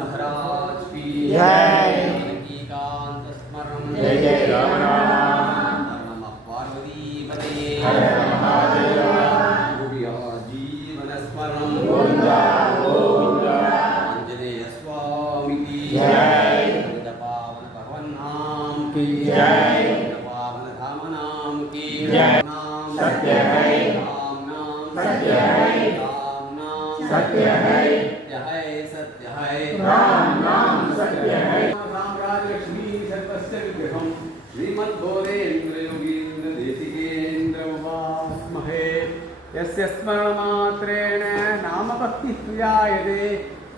महाराज की जय। एकांत स्मरण जय जय राम राम। नमः पार्वती पतये हर हर महादेव। गुरुया जीवन स्मरण गोविंदा गोविंदा। आंजनेय स्वामी की जय। पावन भगवान नाम की जय। पावन धाम नाम की जय। नाम सत्य है। राम नाम सत्य है। राम नाम सत्य है। सत्य है राम नाम सत्य है। रामराज लक्ष्मी सर्वस्य विग्रहं श्रीमद्गोरेन्द्र योगीन्द्र देशिकेन्द्र उपास्महे यस्य स्मरणमात्रेण नामभक्तिः जायते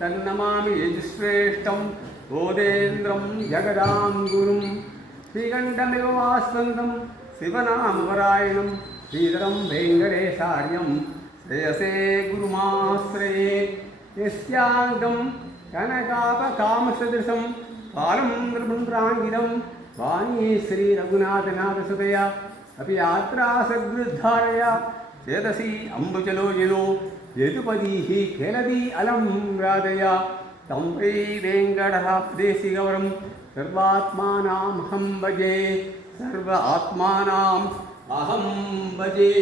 तन्नमामि यजुश्रेष्ठं गोदेन्द्रं जगदां गुरुं श्रीकण्ठमिव वास्वन्दं शिवनामपरायणं श्रीधरं वेङ्कटेशार्यं श्रेयसे गुरुमाश्रये यस्याङ्गं कनकापकामसदृशं पालं नृपुण्ड्राङ्गिनं वाणी श्रीरघुनाथनाथसुतया अपि यात्रा सद्वृद्धारया चेतसि अम्बुजलोचनो यदुपदीः केलदी अलं राधया तं वै वेङ्कटहादेशिगौरं सर्वात्मानामहं भजे सर्व आत्मानाम् अहं भजे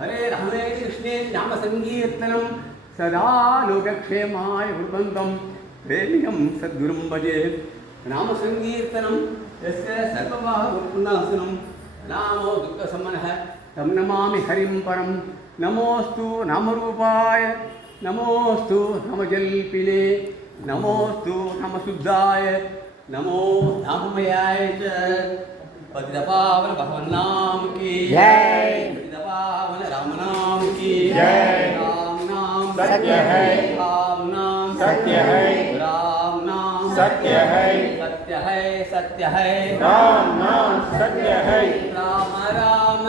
हरे हरे कृष्णे नामसङ्कीर्तनं सदा लोकक्षेमाय कुर्वन्तं प्रेम्यं सद्गुरुं भजे नामसङ्कीर्तनं यस्य सर्वभावनाशनं नामो दुःखशमनः तं नमामि हरिं परं नमोऽस्तु नामरूपाय नमोऽस्तु नामजल्पिने नमोऽस्तु नामशुद्धाय नमो नाममयाय च पतितपावन भगवान् नाम की जय। पतितपावन राम नाम की जय। राम नाम सत्य है। राम नाम सत्य है। राम नाम सत्य है। सत्य है सत्य है राम नाम सत्य है। राम राम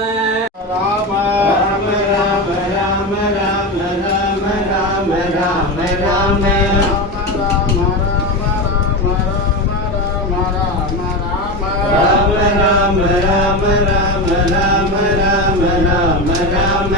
राम राम राम राम राम राम राम राम राम राम राम राम राम राम राम राम राम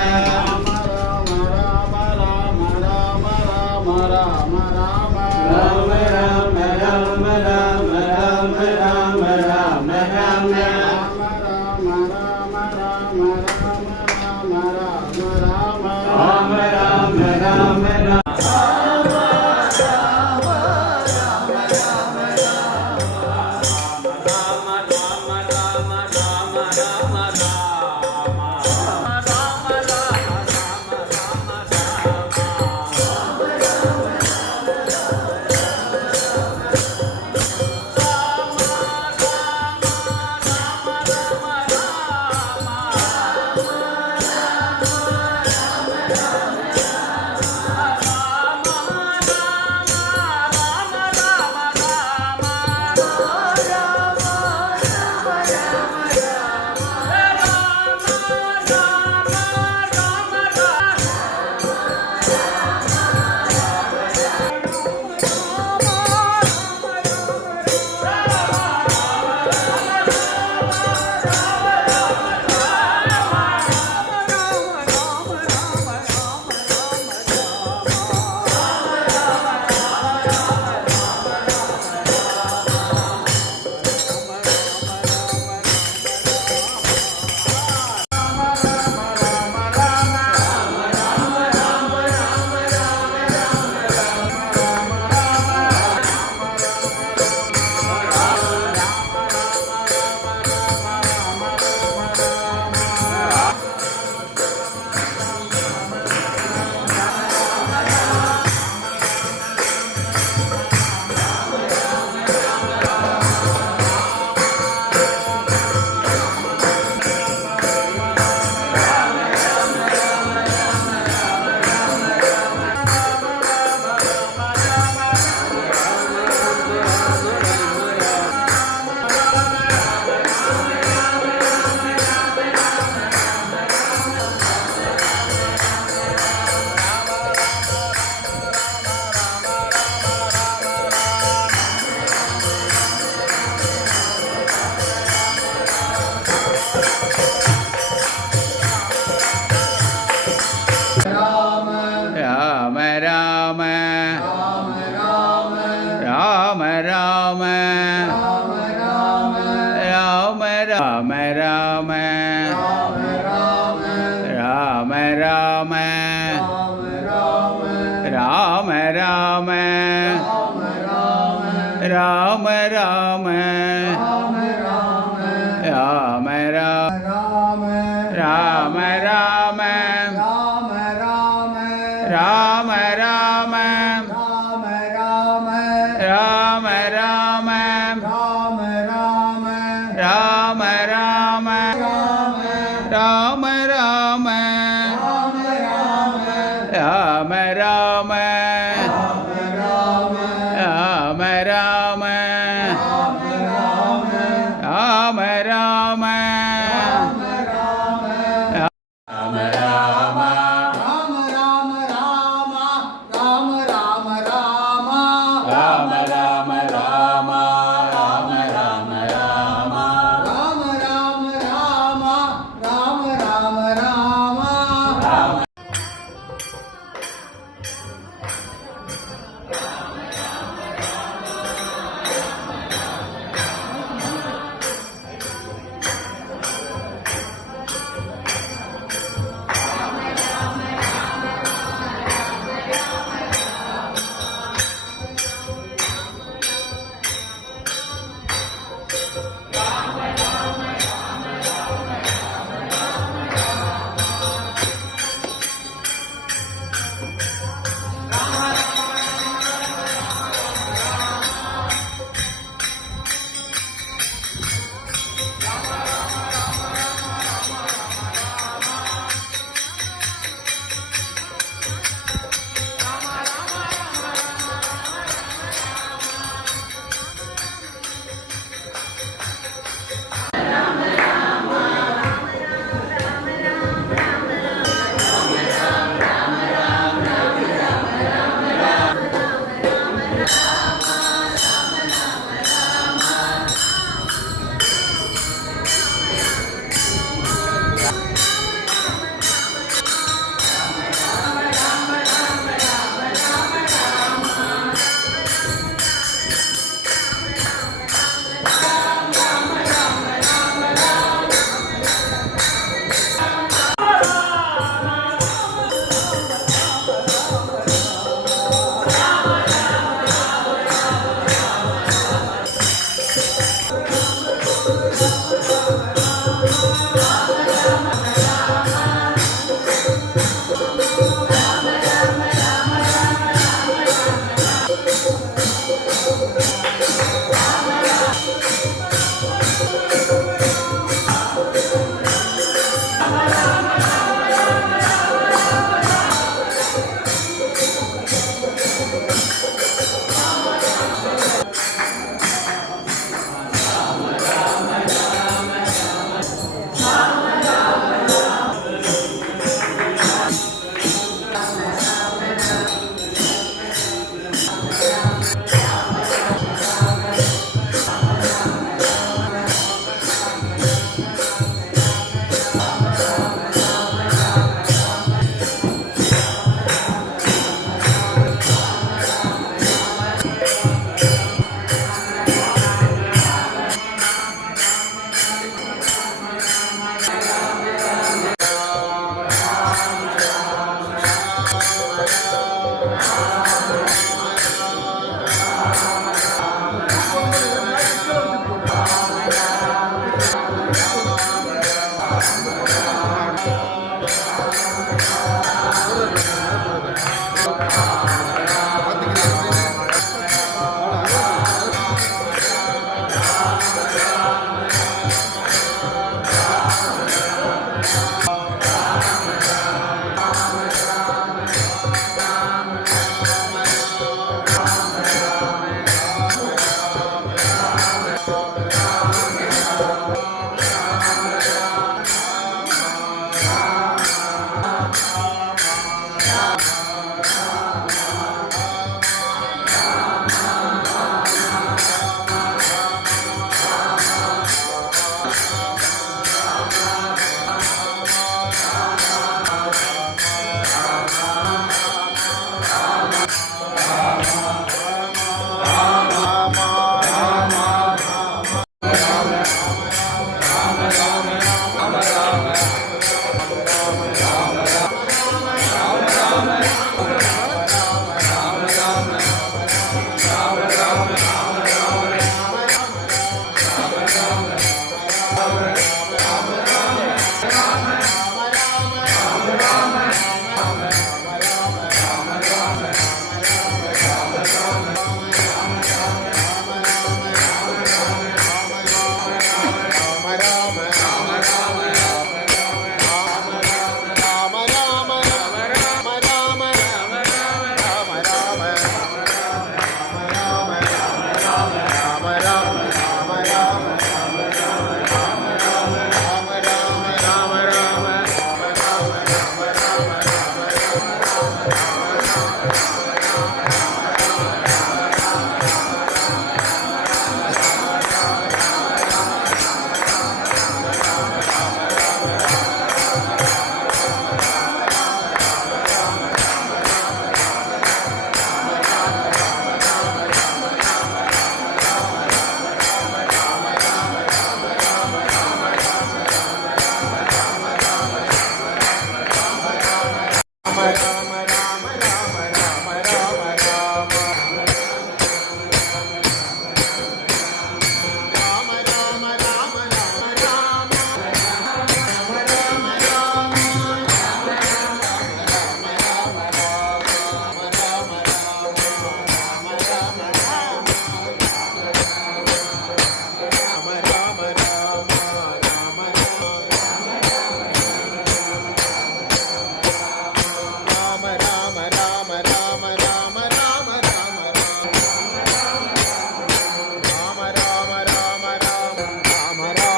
राम राम राम राम राम राम राम राम राम राम राम राम राम राम राम राम राम राम राम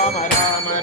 राम राम